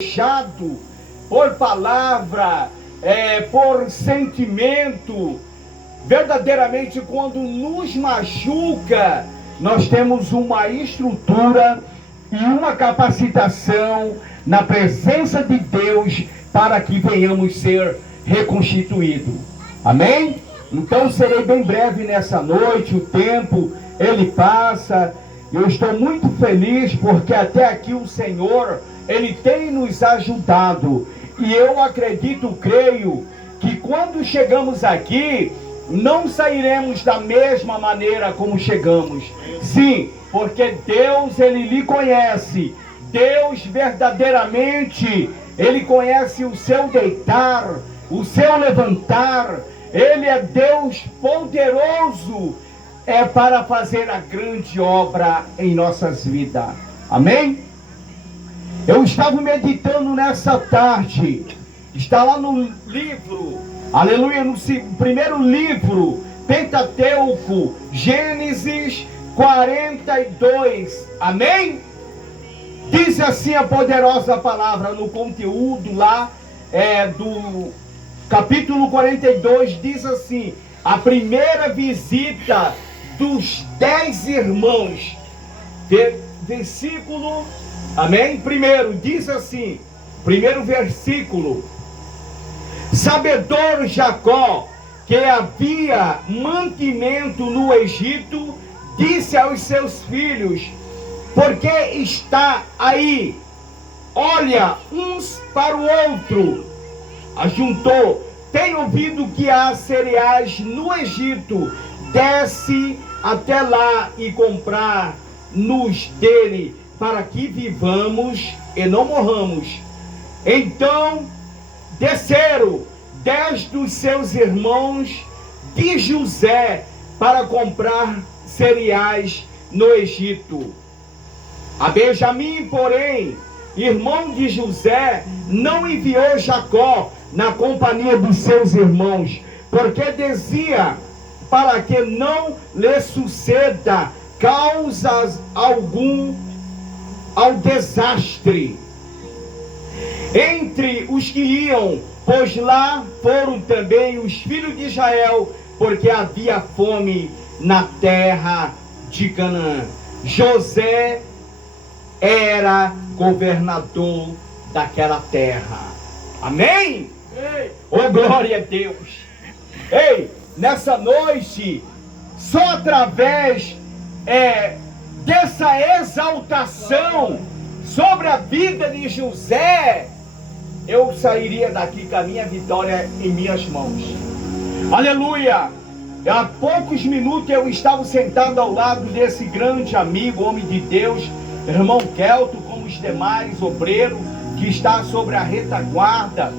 deixado por palavra, por sentimento. Verdadeiramente, quando nos machuca, nós temos uma estrutura e uma capacitação na presença de Deus para que venhamos ser reconstituídos. Amém? Então serei bem breve nessa noite, o tempo ele passa. Eu estou muito feliz porque até aqui o Senhor, Ele tem nos ajudado. E eu acredito, creio, que quando chegamos aqui, não sairemos da mesma maneira como chegamos. Sim, porque Deus, Ele lhe conhece. Deus verdadeiramente, Ele conhece o seu deitar, o seu levantar. Ele é Deus poderoso para fazer a grande obra em nossas vidas. Amém? Eu estava meditando nessa tarde. Está lá no livro, aleluia, no primeiro livro Pentateuco, Gênesis 42. Amém? Diz assim a poderosa palavra no conteúdo lá do capítulo 42, diz assim: a primeira visita dos 10 irmãos. Versículo, amém? Primeiro, diz assim, primeiro versículo: sabedor Jacó, que havia mantimento no Egito, disse aos seus filhos: por que está aí? Olha uns para o outro. Ajuntou: tem ouvido que há cereais no Egito, desce até lá e comprar-nos dele, para que vivamos e não morramos. Então desceram 10 dos seus irmãos de José para comprar cereais no Egito. A Benjamim, porém, irmão de José, não enviou Jacó na companhia dos seus irmãos, porque dizia: para que não lhe suceda causas algum ao desastre entre os que iam, pois lá foram também os filhos de Israel, porque havia fome na terra de Canaã. José era governador daquela terra. Amém? Oh, glória a Deus! Ei, nessa noite, só através dessa exaltação sobre a vida de José, eu sairia daqui com a minha vitória em minhas mãos. Aleluia! Há poucos minutos eu estava sentado ao lado desse grande amigo, homem de Deus, irmão Kelto, como os demais obreiros, que está sobre a retaguarda,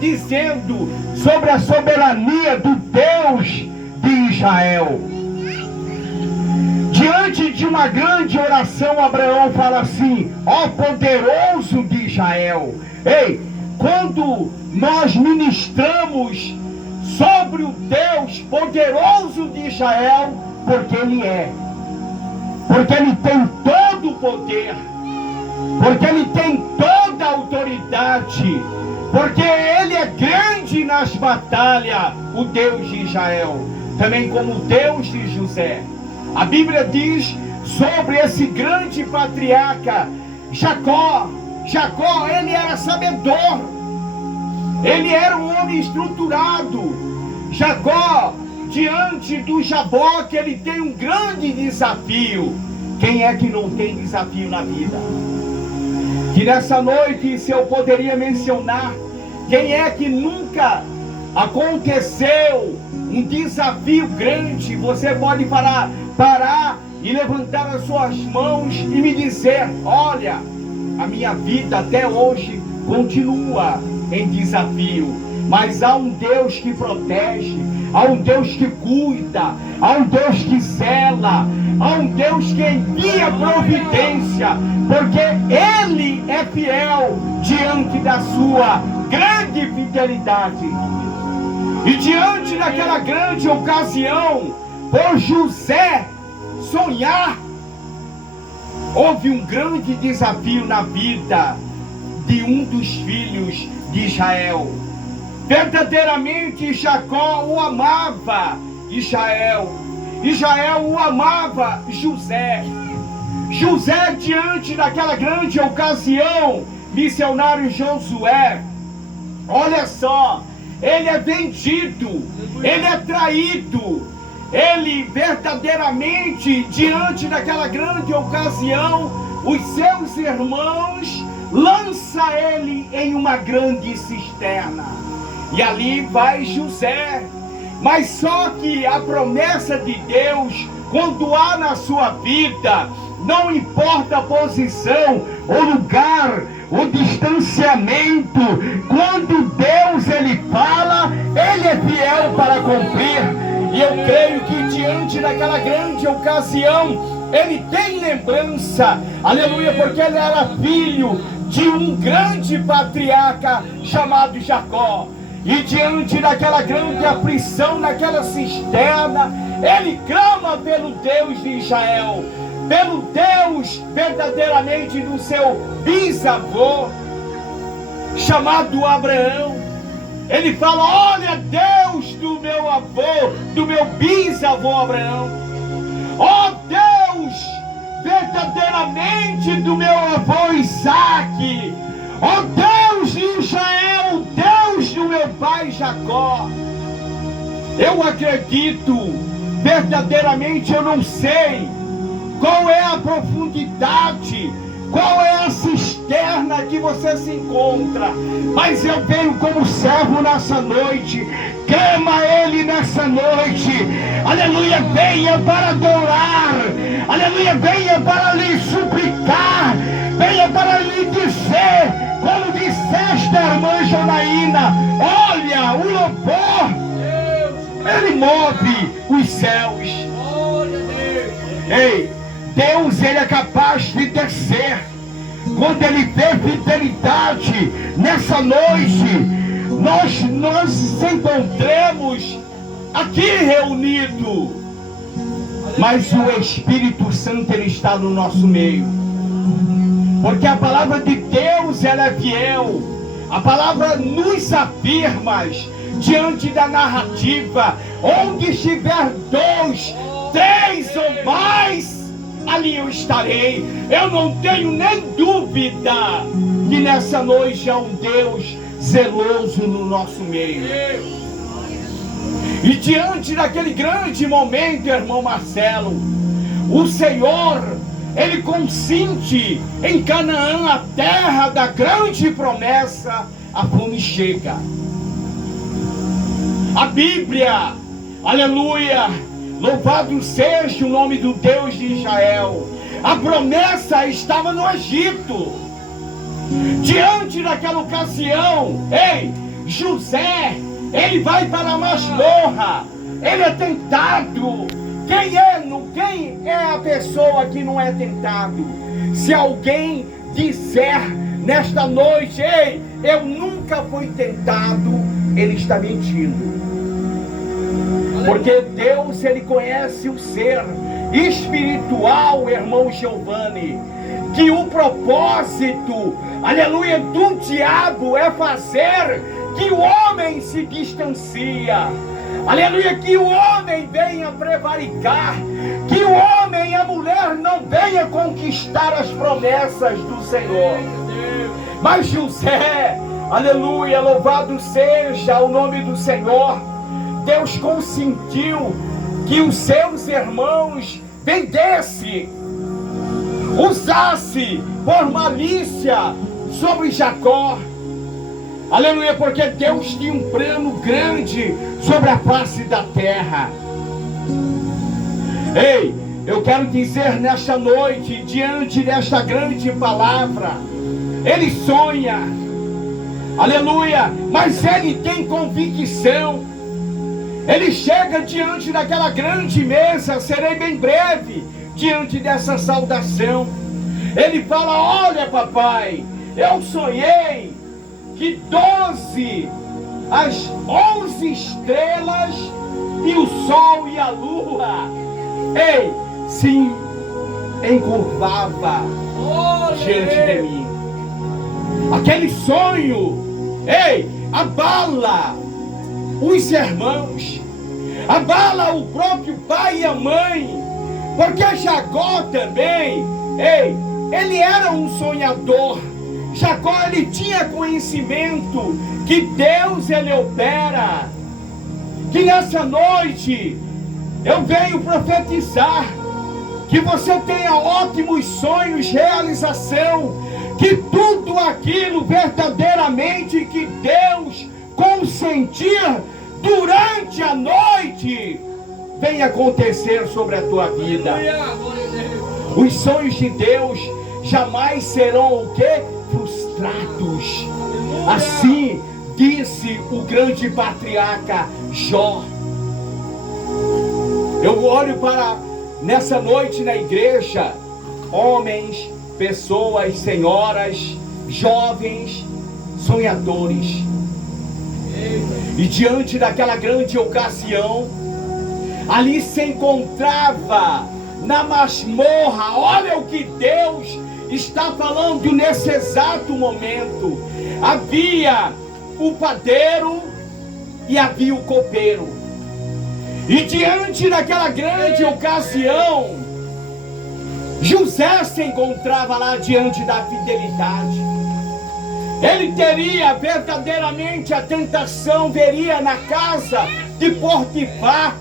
dizendo sobre a soberania do Deus de Israel. Diante de uma grande oração, Abraão fala assim: ó poderoso de Israel. Ei, quando nós ministramos sobre o Deus poderoso de Israel, porque Ele é, porque Ele tem todo o poder, porque Ele tem toda a autoridade, porque Ele é grande nas batalhas, o Deus de Israel, também como o Deus de José. A Bíblia diz sobre esse grande patriarca, Jacó. Jacó, ele era sabedor, ele era um homem estruturado. Jacó, diante do Jaboque, ele tem um grande desafio. Quem é que não tem desafio na vida? Que nessa noite, se eu poderia mencionar, quem é que nunca aconteceu um desafio grande? Você pode parar e levantar as suas mãos e me dizer: olha, a minha vida até hoje continua em desafio, mas há um Deus que protege, há um Deus que cuida, há um Deus que zela, há um Deus que envia providência, porque Ele é fiel diante da sua grande fidelidade. E diante daquela grande ocasião, por José sonhar, houve um grande desafio na vida de um dos filhos de Israel. Verdadeiramente Jacó o amava Israel. Israel o amava José. José, diante daquela grande ocasião, missionário Josué, olha só, ele é vendido, ele é traído, ele verdadeiramente, diante daquela grande ocasião, os seus irmãos lançam ele em uma grande cisterna, e ali vai José. Mas só que a promessa de Deus, quando há na sua vida, não importa a posição, o lugar, o distanciamento, quando Deus ele fala, ele é fiel para cumprir. E eu creio que diante daquela grande ocasião, ele tem lembrança, aleluia, porque ele era filho de um grande patriarca chamado Jacó. E diante daquela grande aflição, naquela cisterna, ele clama pelo Deus de Israel, pelo Deus verdadeiramente do seu bisavô, chamado Abraão. Ele fala: olha, Deus do meu avô, do meu bisavô Abraão, ó Deus verdadeiramente do meu avô Isaque, ó Deus de Israel, Deus do meu pai Jacó. Eu acredito, verdadeiramente eu não sei qual é a profundidade, qual é a cisterna que você se encontra, mas eu venho como servo nessa noite. Clama ele nessa noite, aleluia, venha para adorar, aleluia, venha para lhe suplicar, venha para lhe dizer, como disseste a irmã Janaína: olha, o louvor, ele move os céus. Ei, Deus, ele é capaz de descer. Quando ele vê fidelidade nessa noite, nós nos encontramos aqui reunidos, mas o Espírito Santo ele está no nosso meio, porque a palavra de Deus ela é fiel. A palavra nos afirma diante da narrativa: onde estiver 2, 3 ou mais, ali eu estarei. Eu não tenho nem dúvida que nessa noite há um Deus zeloso no nosso meio. E diante daquele grande momento, irmão Marcelo, o Senhor, ele consente em Canaã, a terra da grande promessa. A fome chega. A Bíblia, aleluia, louvado seja o nome do Deus de Israel, a promessa estava no Egito. Diante daquela ocasião, ei, José, ele vai para a masmorra, ele é tentado. Quem é a pessoa que não é tentado? Se alguém disser nesta noite: ei, eu nunca fui tentado, ele está mentindo. Porque Deus, ele conhece o ser espiritual, irmão Giovanni, que o propósito, aleluia, do diabo é fazer que o homem se distancia, aleluia, que o homem venha prevaricar, que o homem e a mulher não venha conquistar as promessas do Senhor. Mas José, aleluia, louvado seja o nome do Senhor, Deus consentiu que os seus irmãos vendessem, usasse por malícia sobre Jacó. Aleluia, porque Deus tinha um plano grande sobre a face da terra. Ei, eu quero dizer nesta noite, diante desta grande palavra, ele sonha, aleluia, mas ele tem convicção. Ele chega diante daquela grande mesa, serei bem breve, diante dessa saudação. Ele fala: olha, papai, eu sonhei que 12, as 11 estrelas e o sol e a lua, ei, se encurvava diante de mim. Aquele sonho, abala os irmãos, abala o próprio pai e a mãe, porque Jacó também, ele era um sonhador. Jacó, ele tinha conhecimento que Deus, ele opera. Que nessa noite eu venho profetizar que você tenha ótimos sonhos, realização, que tudo aquilo verdadeiramente que Deus consentir durante a noite venha acontecer sobre a tua vida. Os sonhos de Deus jamais serão o quê? Frustrados. Assim disse o grande patriarca Jó. Eu olho para nessa noite na igreja, homens, pessoas, senhoras, jovens, sonhadores. E diante daquela grande ocasião, ali se encontrava na masmorra. Olha o que Deus está falando nesse exato momento. Havia o padeiro e havia o copeiro. E diante daquela grande ocasião, José se encontrava lá diante da fidelidade. Ele teria verdadeiramente a tentação, veria na casa de Potifar,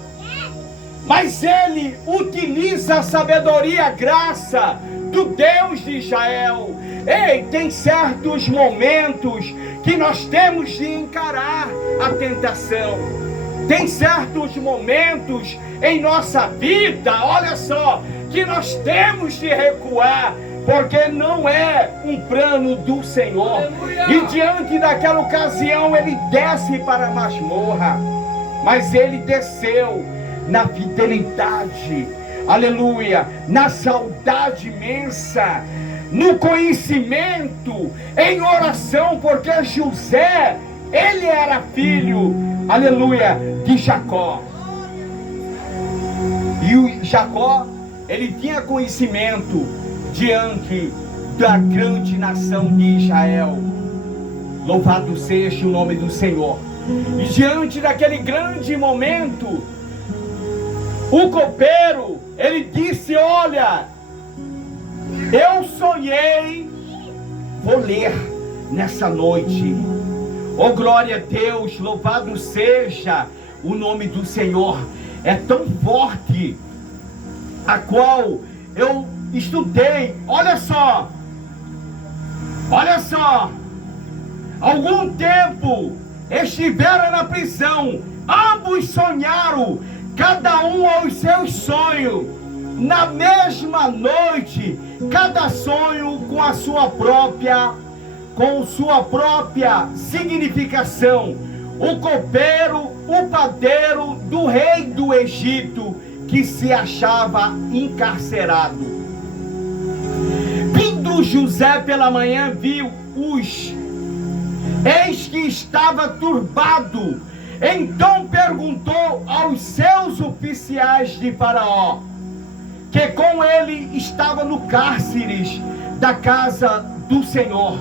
mas ele utiliza a sabedoria e a graça do Deus de Israel. Tem certos momentos que nós temos de encarar a tentação. Tem certos momentos em nossa vida, olha só, que nós temos de recuar, porque não é um plano do Senhor. E diante daquela ocasião ele desce para a masmorra, mas ele desceu na fidelidade, aleluia, na saudade imensa, no conhecimento, em oração, porque José, ele era filho, aleluia, de Jacó. E o Jacó, ele tinha conhecimento diante da grande nação de Israel. Louvado seja o nome do Senhor. E diante daquele grande momento, o copeiro, ele disse: olha, eu sonhei, vou ler nessa noite. Oh, glória a Deus, louvado seja o nome do Senhor. É tão forte, a qual eu estudei. Olha só, algum tempo estiveram na prisão, ambos sonharam, cada um aos seus sonhos, na mesma noite, cada sonho com sua própria significação. O copeiro, o padeiro do rei do Egito, que se achava encarcerado. Vindo José pela manhã, viu-os, eis que estava turbado. Então perguntou aos seus oficiais de Faraó, que com ele estava no cárcere da casa do Senhor,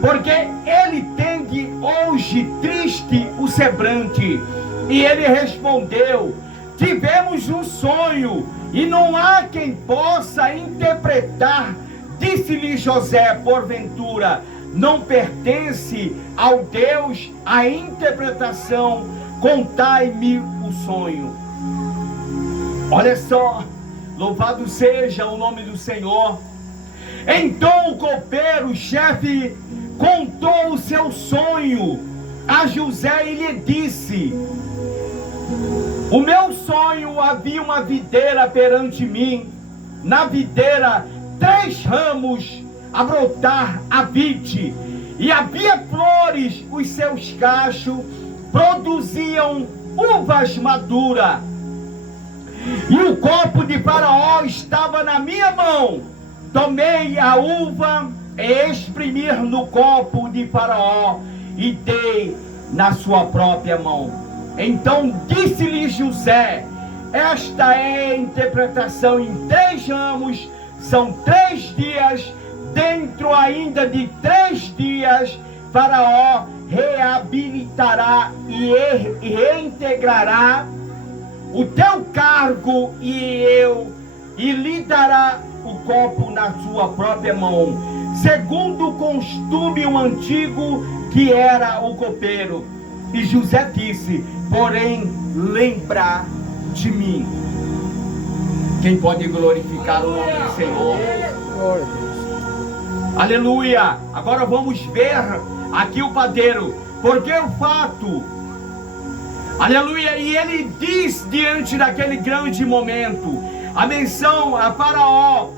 porque ele tende hoje triste o semblante. E ele respondeu: tivemos um sonho, e não há quem possa interpretar. Disse-lhe José: porventura não pertence ao Deus a interpretação? Contai-me o sonho. Olha só, louvado seja o nome do Senhor. Então o copeiro, chefe, contou o seu sonho a José e lhe disse: o meu sonho, havia uma videira perante mim, na videira 3 ramos a brotar a vide, e havia flores, os seus cachos produziam uvas maduras, e o copo de Faraó estava na minha mão. Tomei a uva e exprimi no copo de Faraó e dei na sua própria mão. Então disse-lhe José: esta é a interpretação em 3 ramos, são 3 dias dentro ainda de 3 dias, Faraó reabilitará e reintegrará o teu cargo e lhe dará o copo na sua própria mão, segundo o costume antigo que era o copeiro. E José disse: porém, lembra de mim. Quem pode glorificar o nome do Senhor? Glória a Deus. Aleluia! Agora vamos ver aqui o padeiro, porque o fato, aleluia, e ele diz diante daquele grande momento, a menção a Faraó: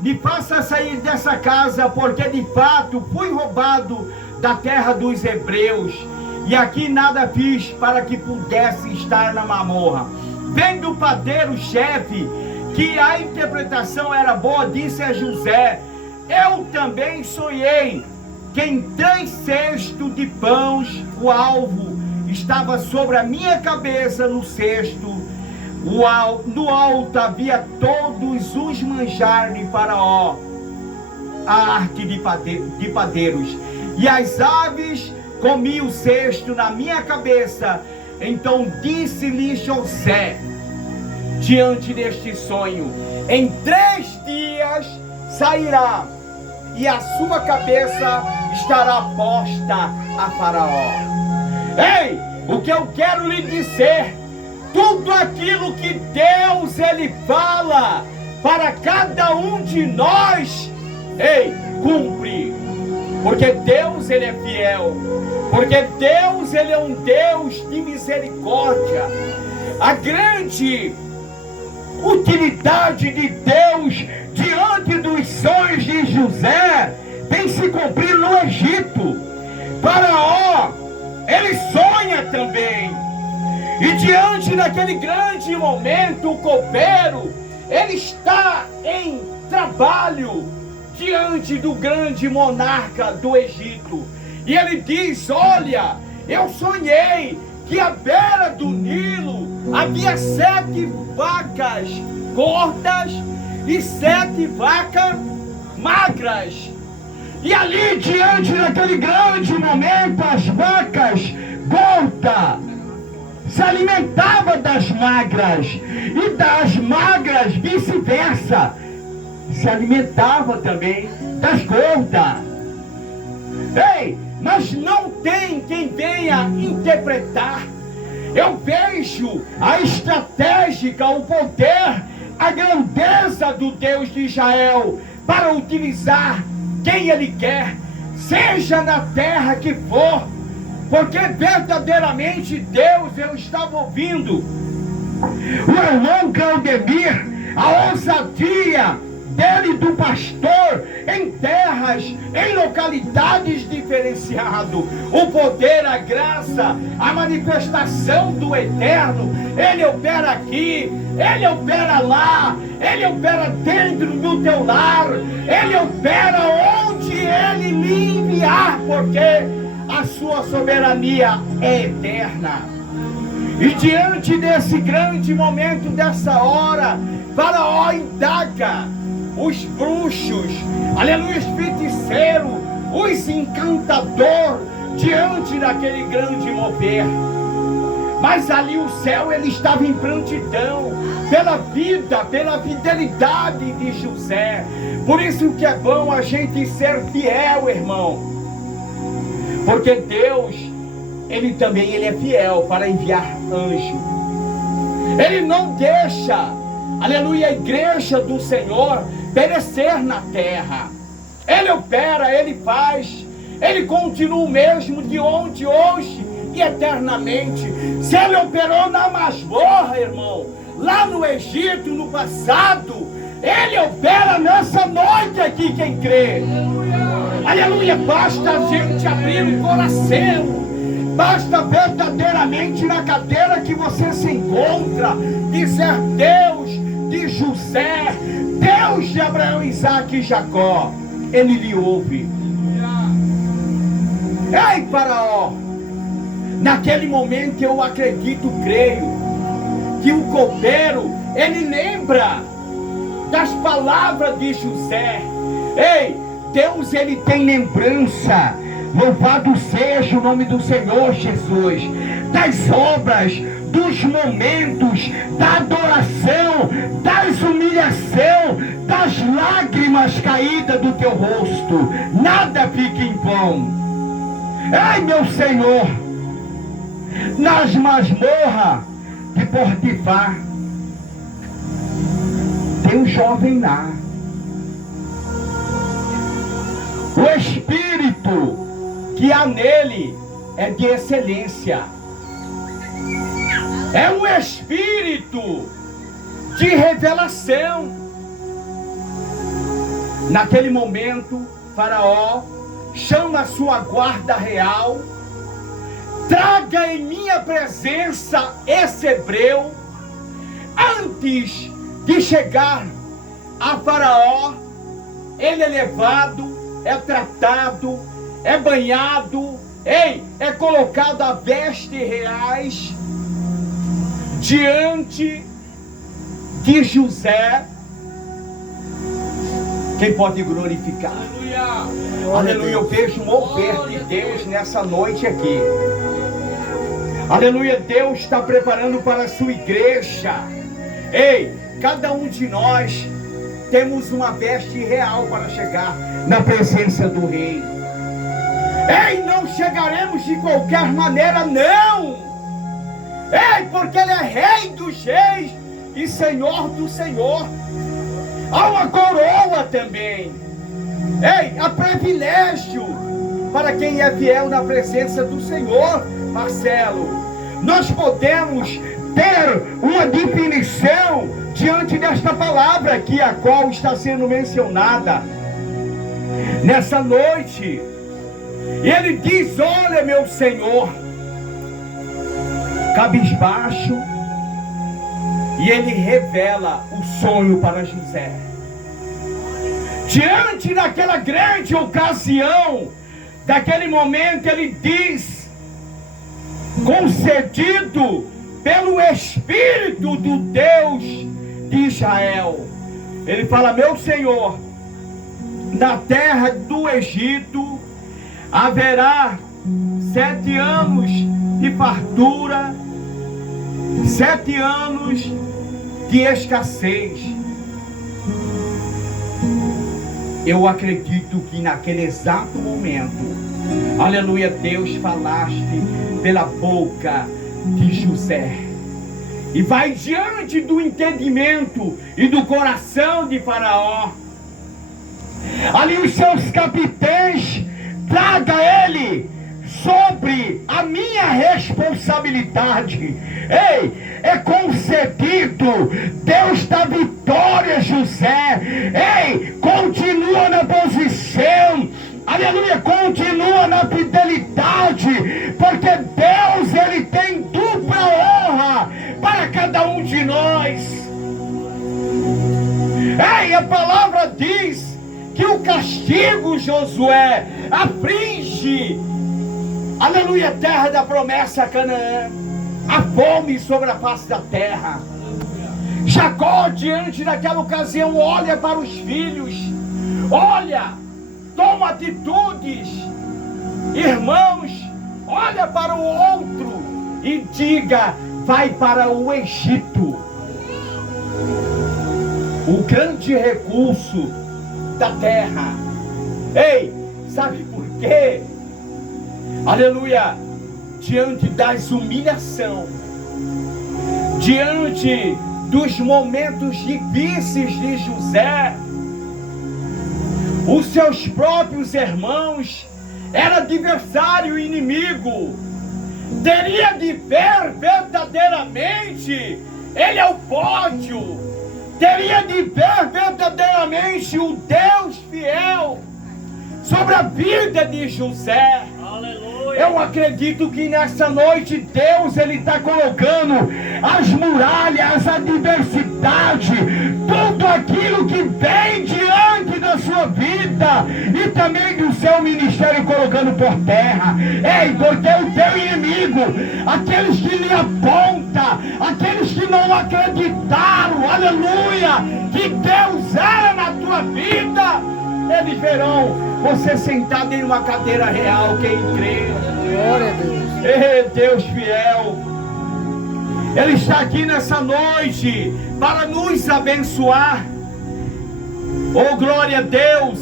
me faça sair dessa casa, porque de fato fui roubado da terra dos hebreus, e aqui nada fiz para que pudesse estar na masmorra. Vendo o padeiro-chefe que a interpretação era boa, disse a José: eu também sonhei que em 3 cestos de pães o alvo estava sobre a minha cabeça. No cesto, no alto havia todos os manjares de Faraó, a arte de padeiros, e as aves comiam o cesto na minha cabeça. Então disse-lhe José, diante deste sonho: em 3 dias sairá, e a sua cabeça estará posta a Faraó. Ei, o que eu quero lhe dizer, tudo aquilo que Deus ele fala para cada um de nós, ei, cumpre. Porque Deus ele é fiel, porque Deus ele é um Deus de misericórdia. A grande utilidade de Deus diante dos sonhos de José tem se cumprido no Egito. Faraó, ele sonha também, e diante daquele grande momento, o copeiro, ele está em trabalho diante do grande monarca do Egito, e ele diz: olha, eu sonhei que à beira do Nilo havia 7 vacas gordas e 7 vacas magras. E ali diante daquele grande momento, as vacas gordas se alimentavam das magras, e das magras vice-versa, se alimentavam também das gordas. Ei, mas não tem quem venha interpretar. Eu vejo a estratégia, o poder, a grandeza do Deus de Israel para utilizar quem Ele quer, seja na terra que for, porque verdadeiramente Deus, eu estava ouvindo o irmão Claudemir, a ousadia dele, do pastor, em terras, em localidades diferenciadas, o poder, a graça, a manifestação do Eterno. Ele opera aqui, Ele opera lá, Ele opera dentro do teu lar, Ele opera onde Ele lhe enviar, porque a sua soberania é eterna. E diante desse grande momento, dessa hora, Faraó indaga os bruxos, aleluia, os feiticeiros, os encantadores, diante daquele grande mover. Mas ali o céu, ele estava em prontidão, pela vida, pela fidelidade de José. Por isso que é bom a gente ser fiel, irmão, porque Deus, ele também ele é fiel para enviar anjo. Ele não deixa, aleluia, a igreja do Senhor perecer na terra. Ele opera, Ele faz, Ele continua o mesmo de ontem, hoje e eternamente. Se Ele operou na masmorra, irmão, lá no Egito, no passado, Ele opera nessa noite aqui, quem crê. Aleluia, basta a gente abrir o coração, basta verdadeiramente na cadeira que você se encontra, dizer: Deus de José, Deus de Abraão, Isaac e Jacó, Ele lhe ouve. Ei, Faraó, naquele momento eu acredito, creio, que o copeiro, ele lembra das palavras de José. Ei, Deus ele tem lembrança, louvado seja o nome do Senhor Jesus, das obras, dos momentos, da adoração, das humilhação, das lágrimas caídas do teu rosto. Nada fica em vão. Ai, meu Senhor, nas masmorras de Potifar, tem um jovem lá. O espírito que há nele é de excelência. É um espírito de revelação. Naquele momento, Faraó chama a sua guarda real, traga em minha presença esse hebreu. Antes de chegar a Faraó, ele é levado, é tratado, é banhado, é colocado a vestes reais diante de José. Quem pode glorificar? Aleluia, eu vejo um mover de Deus nessa noite aqui. Aleluia, Deus está preparando para a sua igreja. Cada um de nós temos uma veste real para chegar na presença do Rei. Não chegaremos de qualquer maneira, não. Porque Ele é Rei dos Reis e Senhor do Senhor. Há uma coroa também. Há privilégio para quem é fiel na presença do Senhor, Marcelo. Nós podemos ter uma definição diante desta palavra aqui, a qual está sendo mencionada nessa noite. E ele diz: olha, meu Senhor, cabisbaixo, e ele revela o sonho para José. Diante daquela grande ocasião, daquele momento, ele diz, concedido pelo Espírito do Deus de Israel, ele fala: meu Senhor, na terra do Egito haverá 7 anos de fartura, 7 anos de escassez. Eu acredito que naquele exato momento, aleluia, Deus falaste pela boca de José, e vai diante do entendimento e do coração de Faraó. Ali os seus capitães, traga ele sobre a minha responsabilidade. É concedido. Deus dá vitória, José. Continua na posição. Aleluia, continua na fidelidade, porque Deus, ele tem dupla honra para cada um de nós. A palavra diz que o castigo, Josué, aflige, aleluia, terra da promessa, Canaã, a fome sobre a face da terra. Jacó, diante daquela ocasião, olha para os filhos, olha, toma atitudes. Irmãos, olha para o outro e diga: vai para o Egito. O grande recurso da terra. Sabe por quê? Aleluia, diante das humilhações, diante dos momentos difíceis de José, os seus próprios irmãos eram adversário e inimigo. Teria de ver verdadeiramente ele é o pódio. Teria de ver verdadeiramente o Deus fiel sobre a vida de José. Aleluia. Eu acredito que nessa noite Deus, ele está colocando as muralhas, a adversidade, tudo aquilo que vem diante da sua vida e também do seu ministério, colocando por terra. Porque o teu inimigo, aqueles que lhe apontam, aqueles que não acreditaram, aleluia, que Deus era na tua vida, Eles verão você sentado em uma cadeira real, quem crê. Glória a Deus. Deus fiel. Ele está aqui nessa noite para nos abençoar. Oh, glória a Deus.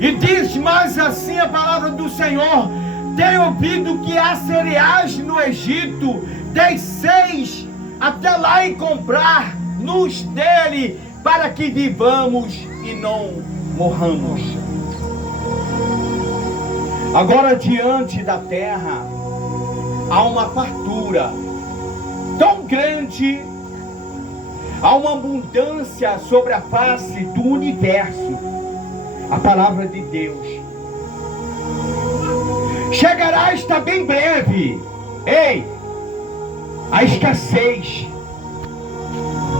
E diz mais assim a palavra do Senhor: tenho ouvido que há cereais no Egito, desceis até lá e comprar-nos dele, para que vivamos e não morramos. Agora, diante da terra há uma fartura tão grande, há uma abundância sobre a face do universo. A palavra de Deus chegará, está bem breve. Ei, a escassez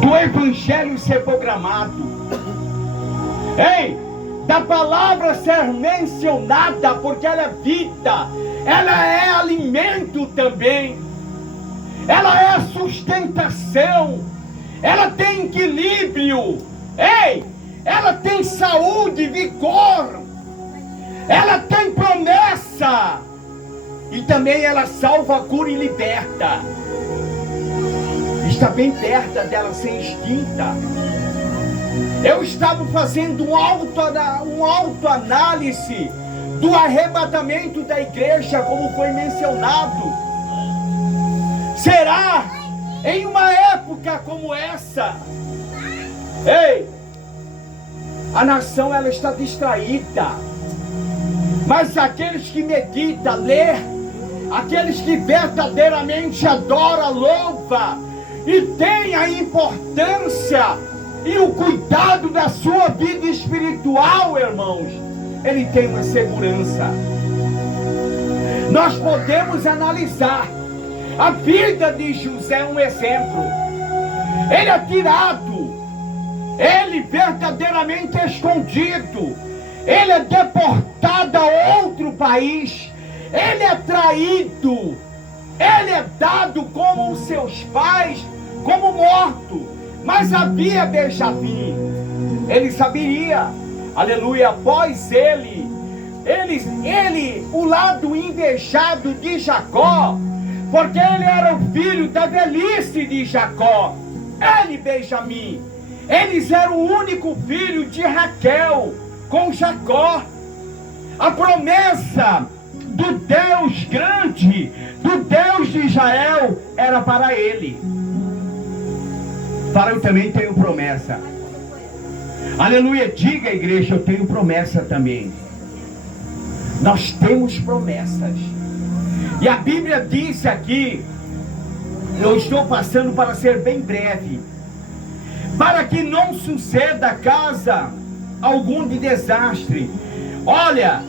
do evangelho ser programado, ei, da palavra ser mencionada, porque ela é vida, ela é alimento também, ela é sustentação, ela tem equilíbrio, ei, ela tem saúde, vigor, ela tem promessa, e também ela salva, cura e liberta. Está bem perto dela ser extinta. Eu estava fazendo um autoanálise do arrebatamento da igreja, como foi mencionado. Será em uma época como essa, ei, a nação ela está distraída, mas aqueles que meditam, lê, aqueles que verdadeiramente adoram, louvam e têm a importância e o cuidado da sua vida espiritual, irmãos, ele tem uma segurança. Nós podemos analisar a vida de José, um exemplo. Ele é tirado, ele verdadeiramente é escondido, ele é deportado a outro país, ele é traído, ele é dado como os seus pais, como morto. Mas havia Benjamim, ele saberia, aleluia, após ele, o lado invejado de Jacó, porque ele era o filho da velhice de Jacó. Ele, Benjamim, eles eram o único filho de Raquel com Jacó. A promessa do Deus grande, do Deus de Israel, era para ele. Para eu também tenho promessa. Aleluia, diga, igreja, eu tenho promessa também. Nós temos promessas. E a Bíblia diz aqui, eu estou passando para ser bem breve, para que não suceda casa algum de desastre. Olha,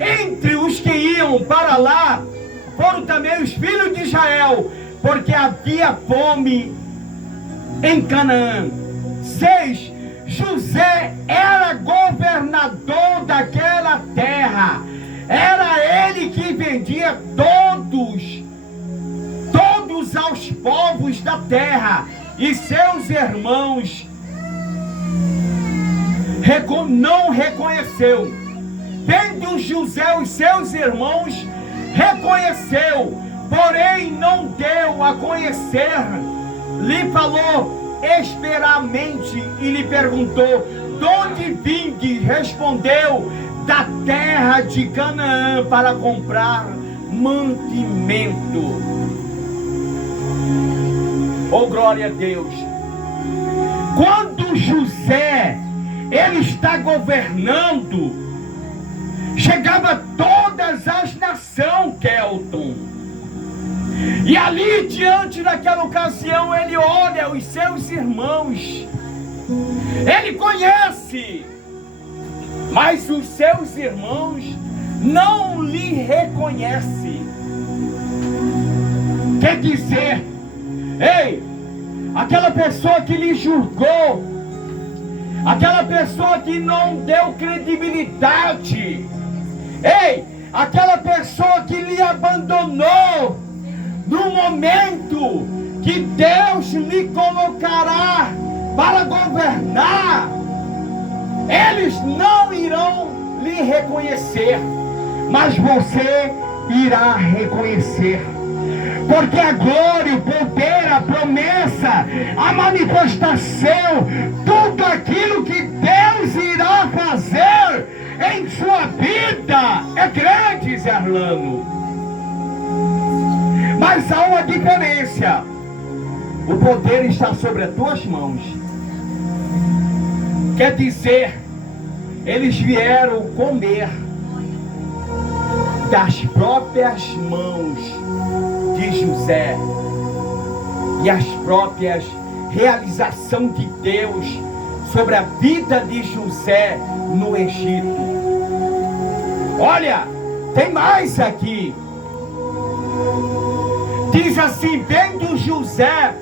entre os que iam para lá, foram também os filhos de Israel, porque havia fome em Canaã. 6. José era governador daquela terra. Era ele que vendia todos aos povos da terra. E seus irmãos não reconheceu. Vendo José os seus irmãos, reconheceu, porém não deu a conhecer. Lhe falou esperamente e lhe perguntou: de onde vindes? Respondeu: da terra de Canaã, para comprar mantimento. Oh, glória a Deus! Quando José ele está governando, chegava todas as nações, Kelton. E ali diante daquela ocasião ele olha os seus irmãos, ele conhece, mas os seus irmãos não lhe reconhecem. Quer dizer, ei, aquela pessoa que lhe julgou, aquela pessoa que não deu credibilidade, ei, aquela pessoa que lhe abandonou, no momento que Deus lhe colocará para governar, Eles não irão lhe reconhecer, mas você irá reconhecer. Porque a glória, o poder, a promessa, a manifestação, tudo aquilo que Deus irá fazer em sua vida é grande, Zé Arlano. Mas há uma diferença. O poder está sobre as tuas mãos. Quer dizer, eles vieram comer das próprias mãos de José e as próprias realizações de Deus sobre a vida de José no Egito. Olha, tem mais aqui. Diz assim: vendo José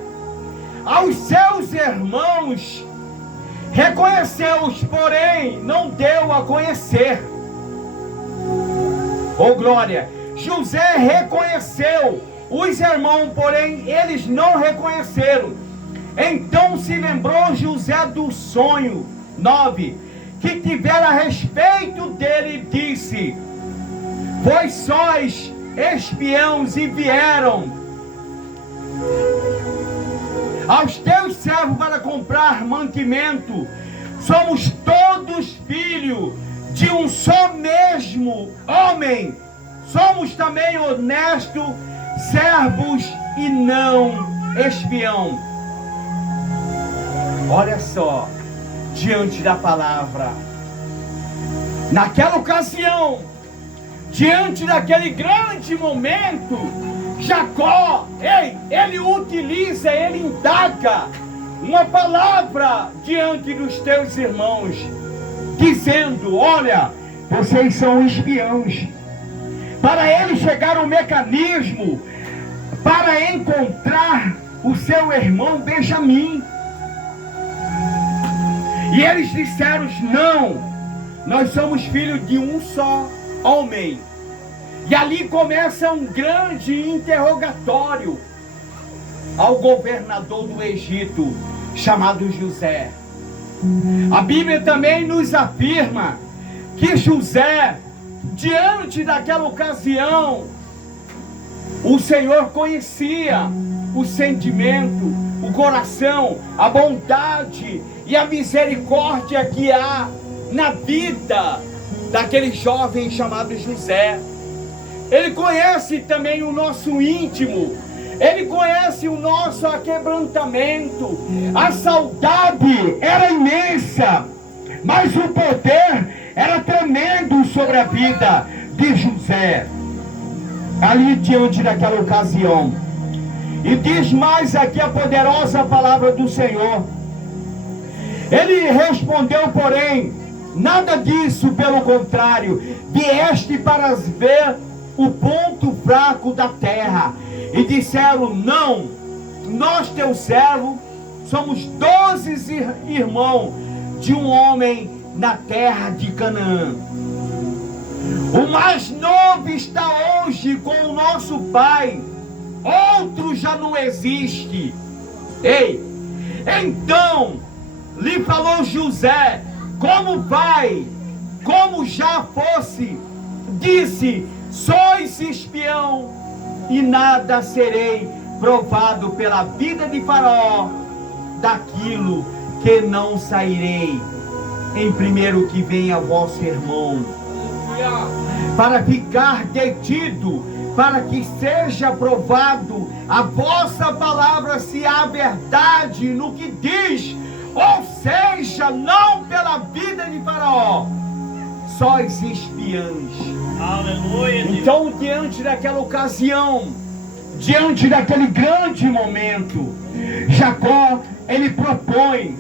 aos seus irmãos, reconheceu-os, porém não deu a conhecer. Oh glória! José reconheceu os irmãos, porém eles não reconheceram. Então se lembrou José do sonho 9 que tivera a respeito dele, e disse: vós sois espiões e vieram aos teus servos para comprar mantimento. Somos todos filhos de um só mesmo homem. Somos também honestos, servos e não espião. Olha só, diante da palavra, naquela ocasião, diante daquele grande momento, Jacó, ele utiliza, ele indaga uma palavra diante dos teus irmãos, dizendo: olha, vocês são espiões. Para ele chegar ao mecanismo para encontrar o seu irmão Benjamim. E eles disseram: não, nós somos filhos de um só homem. E ali começa um grande interrogatório ao governador do Egito, chamado José. A Bíblia também nos afirma que José, diante daquela ocasião, o Senhor conhecia o sentimento, o coração, a bondade e a misericórdia que há na vida daquele jovem chamado José. Ele conhece também o nosso íntimo, ele conhece o nosso aquebrantamento. A saudade era imensa, mas o poder era tremendo sobre a vida de José, ali diante daquela ocasião. E diz mais aqui a poderosa palavra do Senhor. Ele respondeu, porém, nada disso, pelo contrário, vieste para ver o ponto fraco da terra. E disseram: não, nós teus servos somos 12 irmãos de um homem na terra de Canaã. O mais novo está hoje com o nosso pai, outro já não existe. Então lhe falou José: como vai, como já fosse, disse: sois espião, e nada serei provado pela vida de Faraó, daquilo que não sairei em primeiro que venha vosso irmão, para ficar detido, para que seja provado a vossa palavra, se há verdade no que diz, ou seja, não pela vida de Faraó, sois espiãs. Aleluia. Então, diante daquela ocasião, diante daquele grande momento, Jacó, ele propõe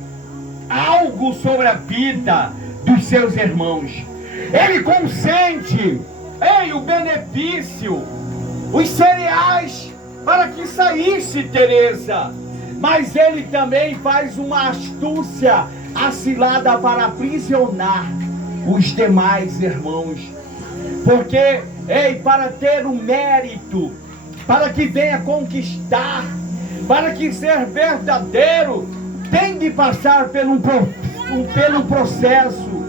algo sobre a vida dos seus irmãos. Ele consente o benefício, os cereais, para que saísse Teresa. Mas ele também faz uma astúcia, a cilada, para aprisionar os demais irmãos. Porque, para ter o mérito, para que venha conquistar, para que ser verdadeiro, tem de passar por um pelo processo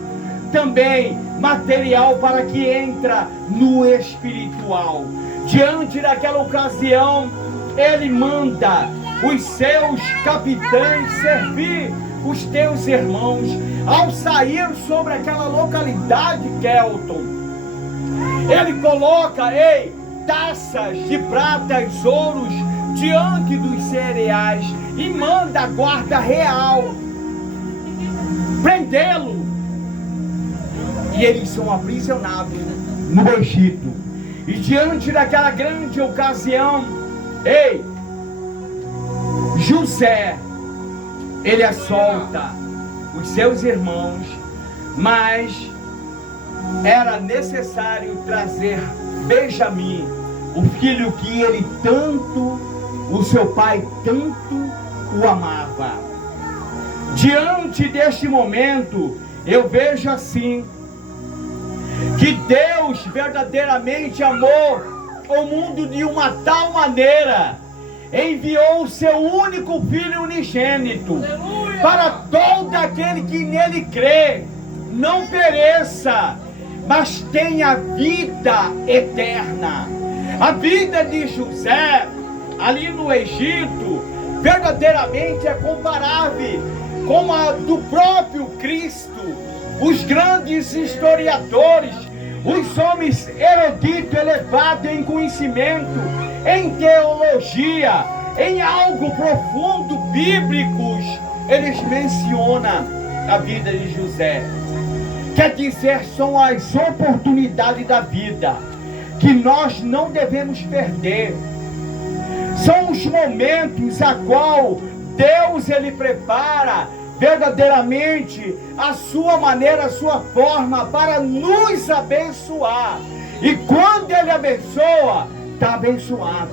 também material para que entra no espiritual. Diante daquela ocasião, ele manda os seus capitães servir os teus irmãos. Ao sair sobre aquela localidade, Kelton, ele coloca, taças de prata e ouros diante dos cereais e manda a guarda real prendê-lo. E eles são aprisionados no Egito. E diante daquela grande ocasião, José, ele solta os seus irmãos, mas era necessário trazer Benjamim, o filho que ele tanto, o seu pai tanto o amava. Diante deste momento, eu vejo assim, que Deus verdadeiramente amou o mundo de uma tal maneira, enviou o seu único Filho unigênito, aleluia, para todo aquele que nele crê, não pereça, mas tenha vida eterna. A vida de José, ali no Egito, verdadeiramente é comparável com a do próprio Cristo. Os grandes historiadores, os homens eruditos, elevados em conhecimento, em teologia, em algo profundo, bíblicos, eles mencionam a vida de José. Quer dizer, são as oportunidades da vida que nós não devemos perder. São os momentos a qual Deus ele prepara verdadeiramente a sua maneira, a sua forma para nos abençoar. E quando ele abençoa, está abençoado.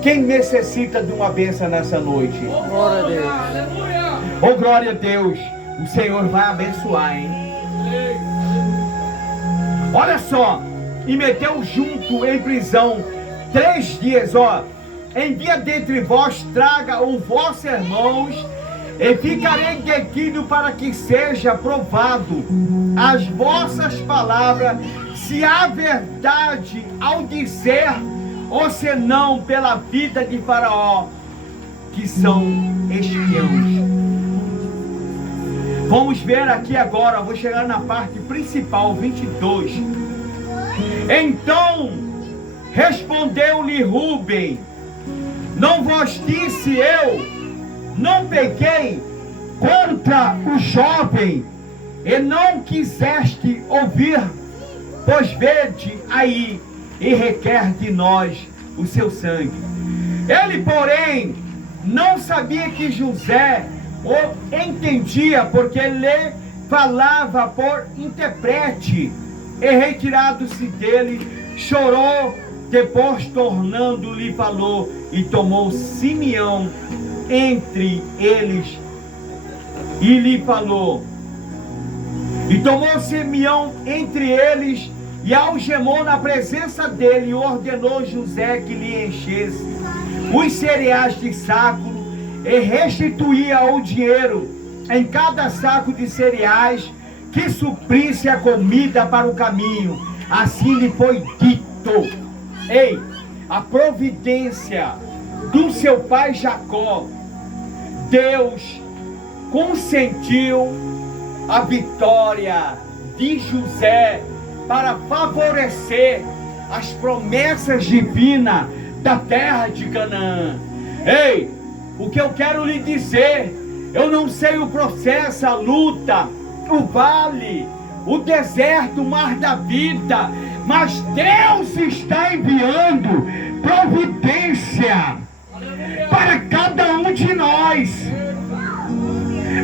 Quem necessita de uma bênção nessa noite? Glória a Deus. Oh, glória a Deus. O Senhor vai abençoar, hein? Olha só. E meteu junto em prisão 3 dias, envia dentre vós, traga os vossos irmãos, e ficarei detido para que seja provado as vossas palavras, se há verdade ao dizer, ou se não, pela vida de Faraó, que são espiões. Vamos ver aqui agora, vou chegar na parte principal, 22. Então respondeu-lhe Rúben: não vos disse eu, não pequei contra o jovem, e não quiseste ouvir, pois vede aí, e requer de nós o seu sangue. Ele, porém, não sabia que José o entendia, porque lhe falava por intérprete, e retirado-se dele, chorou. Depois, tornando-lhe, falou, e tomou Simeão entre eles, e lhe falou, e tomou Simeão entre eles, e algemou na presença dele, e ordenou José que lhe enchesse os cereais de saco, e restituía o dinheiro em cada saco de cereais, que suprisse a comida para o caminho. Assim lhe foi dito. A providência do seu pai Jacó, Deus consentiu a vitória de José para favorecer as promessas divinas da terra de Canaã. O que eu quero lhe dizer, eu não sei o processo, a luta, o vale, o deserto, o mar da vida, mas Deus está enviando providência para cada um de nós.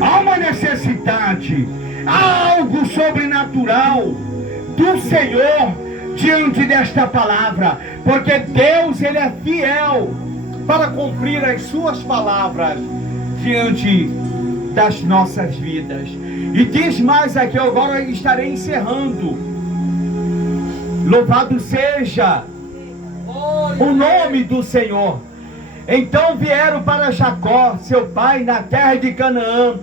Há uma necessidade, há algo sobrenatural do Senhor diante desta palavra, porque Deus ele é fiel para cumprir as suas palavras diante das nossas vidas. E diz mais aqui, agora eu estarei encerrando. Louvado seja o nome do Senhor. Então vieram para Jacó, seu pai, na terra de Canaã,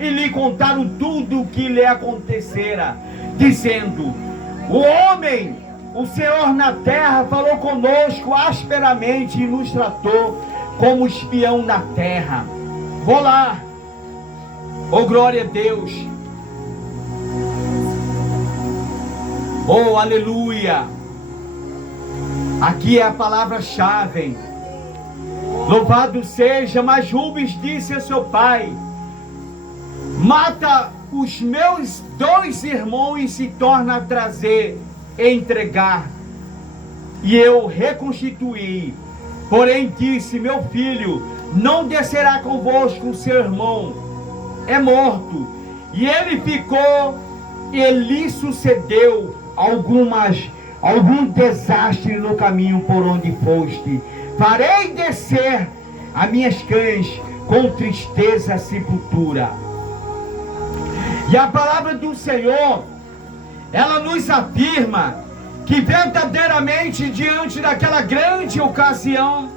e lhe contaram tudo o que lhe acontecera, dizendo: o homem, o Senhor na terra, falou conosco asperamente e nos tratou como espião na terra. Vou lá. Oh, glória a Deus. Oh, aleluia. Aqui é a palavra-chave. Louvado seja. Mas Rubens disse a seu pai: mata os meus 2 irmãos e se torna a trazer e entregar. E eu reconstituí. Porém disse: meu filho não descerá convosco, o seu irmão é morto. E ele ficou, e lhe sucedeu algum desastre no caminho por onde foste. Farei descer as minhas cães com tristeza à sepultura. E a palavra do Senhor, ela nos afirma que verdadeiramente diante daquela grande ocasião,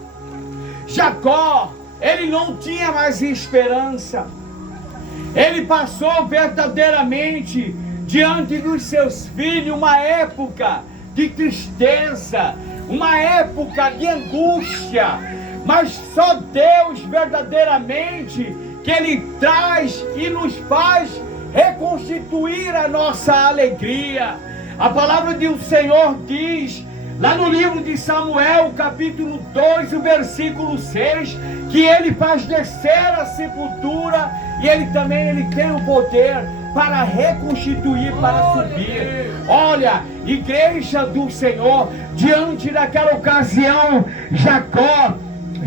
Jacó, ele não tinha mais esperança. Ele passou verdadeiramente diante dos seus filhos uma época de tristeza, uma época de angústia, mas só Deus verdadeiramente que Ele traz e nos faz reconstituir a nossa alegria. A palavra do Senhor diz, lá no livro de Samuel, capítulo 2, o versículo 6, que Ele faz descer a sepultura e Ele tem o poder para reconstituir, para subir. Olha, igreja do Senhor, diante daquela ocasião, Jacó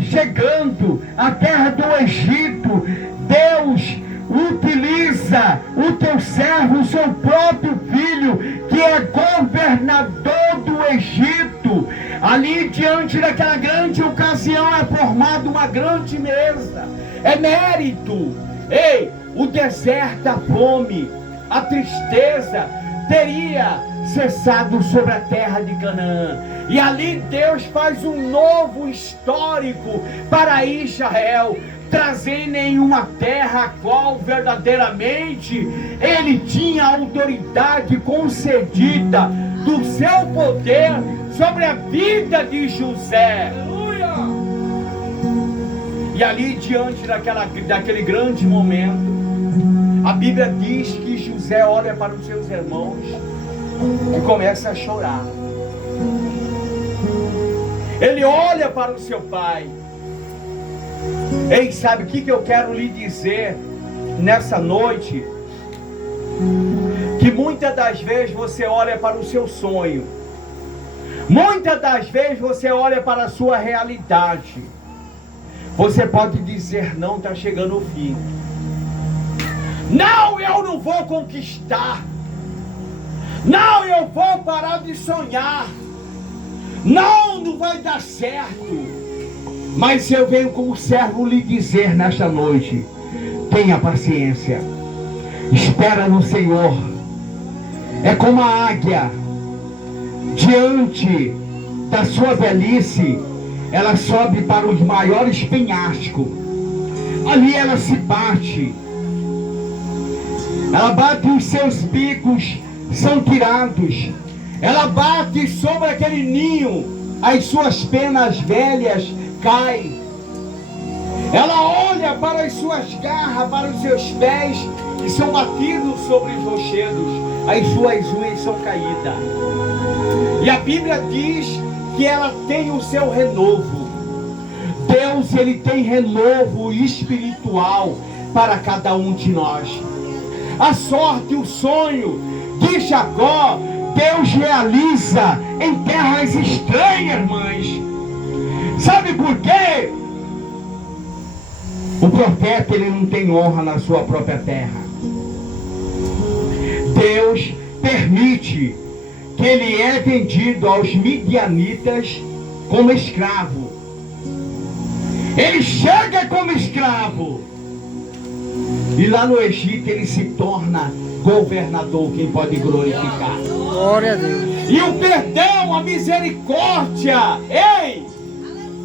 chegando à terra do Egito, Deus utiliza o teu servo, o seu próprio filho, que é governador do Egito. Ali diante daquela grande ocasião é formada uma grande mesa, é mérito. Ei, o deserto, a fome, a tristeza teria cessado sobre a terra de Canaã. E ali Deus faz um novo histórico para Israel, trazendo em uma terra a qual verdadeiramente Ele tinha autoridade concedida do seu poder sobre a vida de José. Aleluia! E ali diante daquele grande momento, a Bíblia diz que José olha para os seus irmãos e começa a chorar. Ele olha para o seu pai. Ei, sabe o que eu quero lhe dizer nessa noite? Que muitas das vezes você olha para o seu sonho, muitas das vezes você olha para a sua realidade. Você pode dizer: não, está chegando o fim. Não, eu não vou conquistar. Não, eu vou parar de sonhar. Não, não vai dar certo. Mas eu venho como servo lhe dizer nesta noite: tenha paciência, espera no Senhor. É como a águia, diante da sua velhice, ela sobe para os maiores penhascos. Ali ela se bate, ela bate, os seus bicos são tirados, ela bate sobre aquele ninho, as suas penas velhas caem. Ela olha para as suas garras, para os seus pés, que são batidos sobre os rochedos, as suas unhas são caídas. E a Bíblia diz que ela tem o seu renovo. Deus, Ele tem renovo espiritual para cada um de nós. A sorte, o sonho de Jacó, Deus realiza em terras estranhas, irmãs. Sabe por quê? O profeta, ele não tem honra na sua própria terra. Deus permite que ele é vendido aos midianitas como escravo. Ele chega como escravo. E lá no Egito ele se torna governador, quem pode glorificar. Glória a Deus. E o perdão, a misericórdia, ei,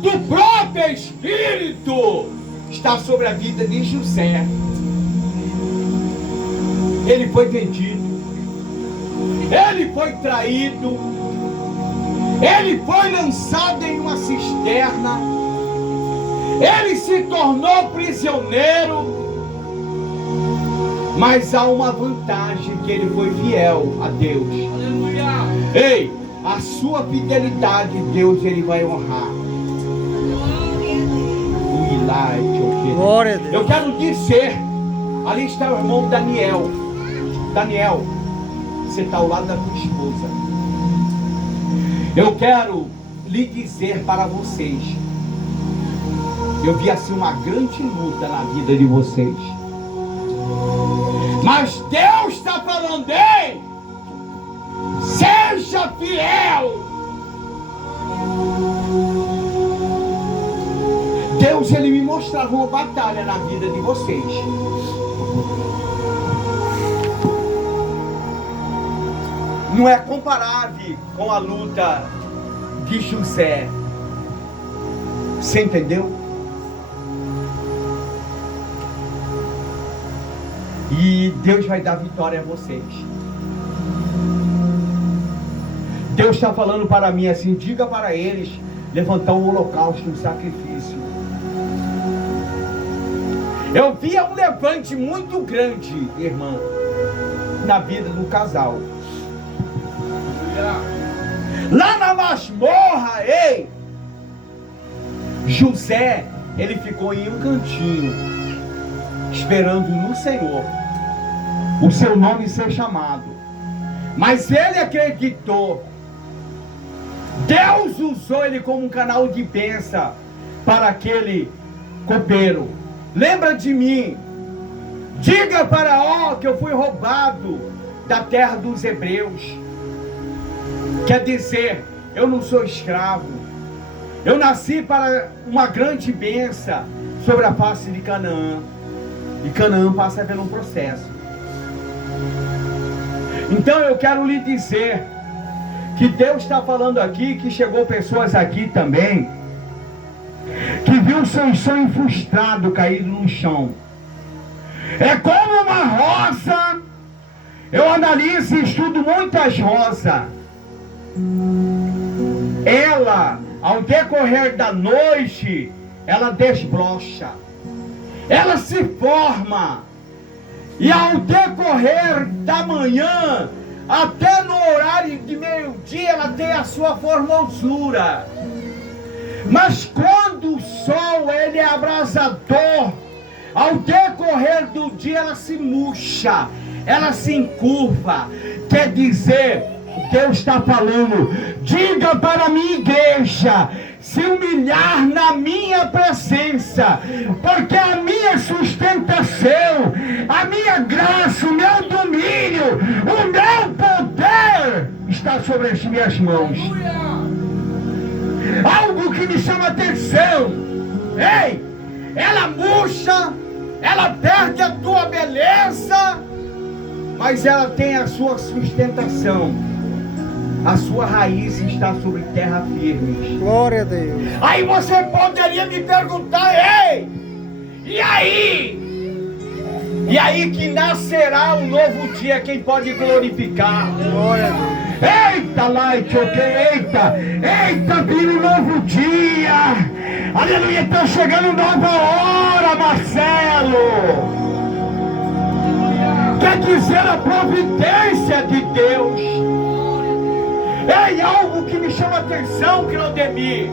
do próprio Espírito está sobre a vida de José. ele foi vendido, ele foi traído, ele foi lançado em uma cisterna, ele se tornou prisioneiro. Mas há uma vantagem, que ele foi fiel a Deus. Aleluia. Ei, a sua fidelidade, Deus, ele vai honrar. Glória a Deus. Eu quero dizer, ali está o irmão Daniel. Daniel, você está ao lado da tua esposa. Eu quero lhe dizer para vocês, eu vi assim uma grande luta na vida de vocês. Mas Deus está falando, ei, seja fiel. Deus, ele me mostrava uma batalha na vida de vocês. Não é comparável com a luta de José. Você entendeu? E Deus vai dar vitória a vocês. Deus está falando para mim assim, diga para eles levantar um holocausto, um sacrifício. Eu via um levante muito grande, irmã, na vida do casal. Lá na masmorra, ei, José, ele ficou em um cantinho, esperando no Senhor o seu nome ser chamado. Mas ele acreditou. Deus usou ele como um canal de bênção para aquele copeiro. Lembra de mim. Diga para Faraó que eu fui roubado da terra dos hebreus. Quer dizer, eu não sou escravo. Eu nasci para uma grande bênção sobre a face de Canaã. E Canaã passa por um processo. Então eu quero lhe dizer que Deus está falando aqui, que chegou pessoas aqui também, que viu seu sonho frustrado caído no chão. É como uma rosa. Eu analiso e estudo muitas rosas. Ela, ao decorrer da noite, ela desbrocha. Ela se forma. E ao decorrer da manhã, até no horário de meio-dia, ela tem a sua formosura. Mas quando o sol ele é abrasador, ao decorrer do dia ela se murcha, ela se encurva. Quer dizer, Deus está falando, diga para a minha igreja se humilhar na minha presença, porque a minha sustentação, a minha graça, o meu domínio, o meu poder está sobre as minhas mãos. Algo que me chama a atenção. Ei, ela murcha, ela perde a tua beleza, mas ela tem a sua sustentação. A sua raiz está sobre terra firme. Glória a Deus. Aí você poderia me perguntar, ei, e aí? E aí que nascerá um novo dia, quem pode glorificar? Glória a Deus. Eita, light, ok, eita, vira um novo dia. Aleluia, está chegando nova hora, Marcelo. Quer dizer a providência de Deus. Ei, algo que me chama a atenção, Claudemir.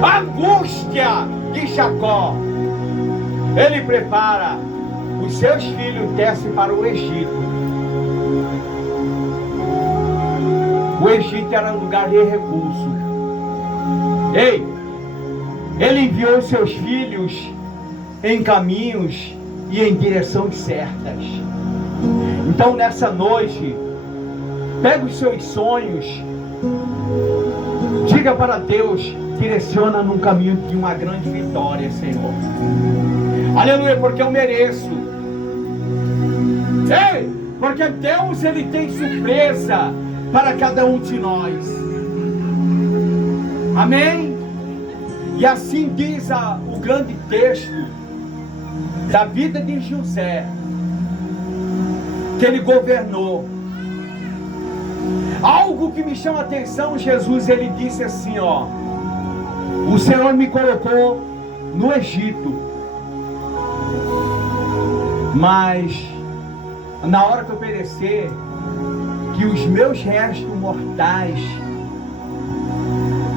A angústia de Jacó. Ele prepara os seus filhos, desce para o Egito. O Egito era um lugar de recurso. Ei, ele enviou seus filhos em caminhos e em direções certas. Então nessa noite, pega os seus sonhos, diga para Deus, direciona num caminho de uma grande vitória, Senhor. Aleluia, porque eu mereço. Ei, porque Deus ele tem surpresa para cada um de nós. Amém? E assim diz o grande texto da vida de José. que ele governou. Algo que me chama a atenção, Jesus, ele disse assim, ó: o Senhor me colocou no Egito, mas na hora que eu perecer, que os meus restos mortais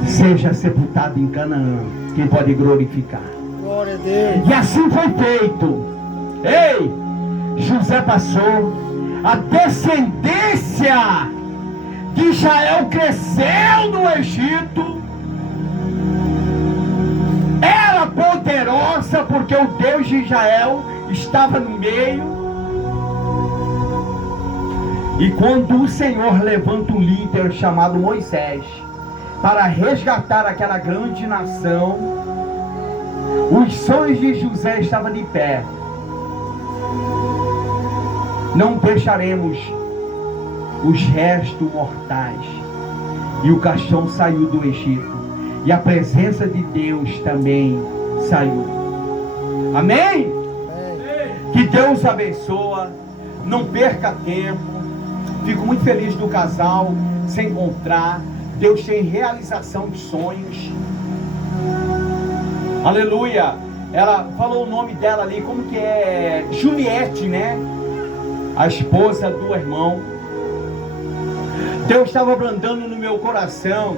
seja sepultado em Canaã. Quem pode glorificar? Glória a Deus. E assim foi feito. Ei, José passou, a descendência de Israel cresceu no Egito. Era poderosa porque o Deus de Israel estava no meio. E quando o Senhor levanta um líder chamado Moisés para resgatar aquela grande nação, os sonhos de José estavam de pé. Não deixaremos os restos mortais. E o caixão saiu do Egito, e a presença de Deus também saiu. Amém? Que Deus abençoe. Não perca tempo. Fico muito feliz do casal se encontrar. Deus tem realização de sonhos. Aleluia. Ela falou o nome dela ali, como que é? Juliette, né? A esposa do irmão. Deus estava brandando no meu coração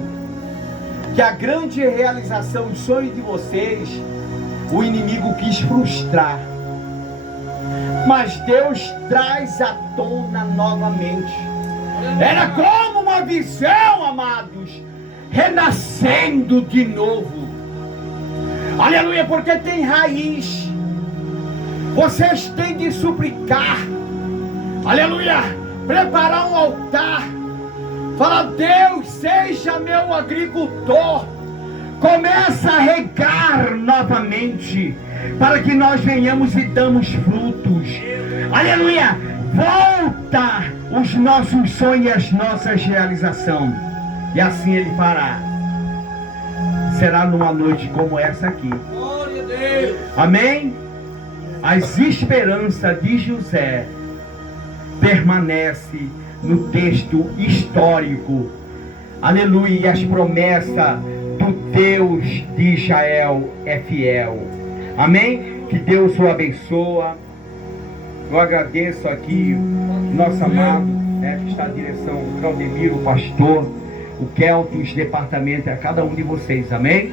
que a grande realização de sonho de vocês, o inimigo quis frustrar. Mas Deus traz à tona novamente. Era como uma visão, amados, renascendo de novo. Aleluia, porque tem raiz. Vocês têm de suplicar. Aleluia, preparar um altar. Falar: Deus, seja meu agricultor. Começa a regar novamente, para que nós venhamos e damos frutos. Aleluia, volta os nossos sonhos e as nossas realizações. E assim Ele fará. Será numa noite como essa aqui. Glória a Deus. Amém? As esperanças de José permanecem no texto histórico. Aleluia. E as promessas do Deus de Israel é fiel. Amém? Que Deus o abençoe. Eu agradeço aqui nosso amado, que está à direção, o Claudemiro, o pastor, o Kelton, os departamentos, a cada um de vocês. Amém?